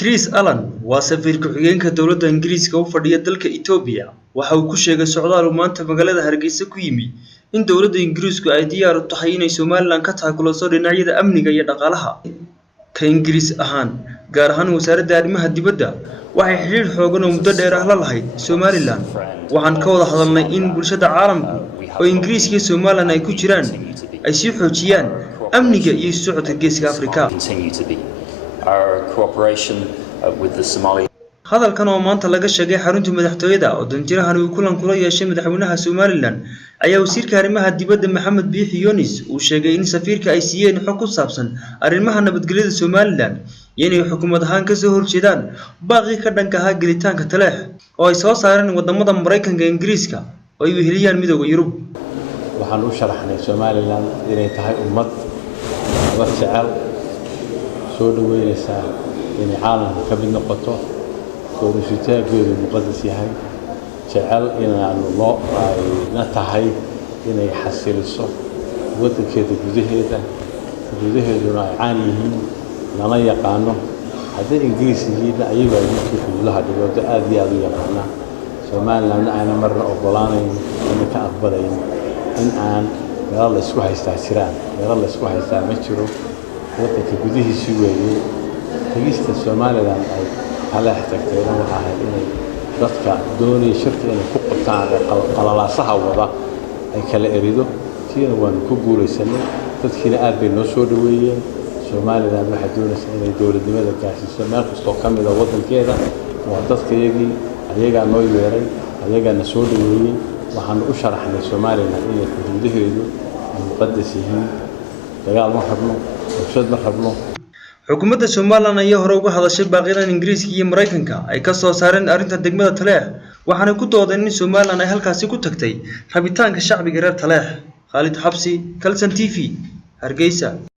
Chris Allen waa safiir ku-xigeenka dowladda Ingiriiska u fadhiya dalka Itoobiya waxa uu ku sheegay socdaal uu maanta magaalada Hargeysa ku yimi in dowladda Ingiriisku ay diyaar u tahay inay Somaliland ka taakulayso dhinacyada amniga iyo dhaqaalaha ka Ingiriis ahaan gaar ahaan wasaaradda arrimaha dibadda waxay xiriir xoogan oo muddo dheer ah la lahayd Somaliland waxaan ka wada hadalnay in bulshada caalamku oo Ingiriiska iyo Somaliland ay ku jiraan ay sii xoojiyaan amniga iyo socodka geeska Afrika our cooperation with the Somali. hadalkan oo maanta laga sheegay xarunta madaxtooyada oo danjirahan uu kulan kula yeeshay madaxweynaha Somaliland ayaa wasiirka arrimaha dibadda Maxamed Biixi Yunis uu sheegay in safiirka ay siiyeen xog ku saabsan arrimaha nabadgelyada Somaliland iyo inay xukuumad ahaan ka soo horjeedaan baaqi ka dhanka ah gelitaanka Taleex oo ay soo saareen wadamada Mareykanka iyo Ingiriiska oo ay weheliyaan midowga Yurub waxaan u sharaxnay Somaliland inay tahay ummad jecel soo dhaweynaysa in caalamka ka mid noqoto doorashooyinkeedu muqadas yahay jecel in aan loo ayna tahay inay xasiliso wadankeeda gudaheeduna ay caan yihiin lana yaqaano haddii Ingiriisiga ayaga ay xuduudaha dhigooda aad iyo aad u yaqaana Somaliland ayna marna ogolaanayn in ka aqbalayn in aan meel la isku haystaa jiraan meel la isku haystaa ma jiro waddanka gudihiisa weeye tagista Somaliland ay hala xigtayna waxa ahayd inay dadka doonaya shirka inay ku qabtaan qalalaasaha wada ay kala erido tiina waan ku guulaysanay dadkiina aad bay noo soo dhaweeyeen Somaliland waxay doonaysaa inay dowladnimada gaarsiiso meel kasta ka mid ah waddankeeda waa dadkayagii ayaga noo yeeray ayagana soo dhaweeyay waxaan u sharaxnay Somaliland inay xuduudaheedu muqadas yihiin dagaal ma rabno ma rabno xukuumadda Somaliland ayaa hore uga hadashay baaqyada Ingiriiska iyo Mareykanka ay ka soo saareen arrinta degmada Taleex waxaana ku doodeen in Somaliland ay halkaasi ku tagtay rabitaanka shacbiga reer Taleex Khalid Xabsi Kalsan TV Hargeysa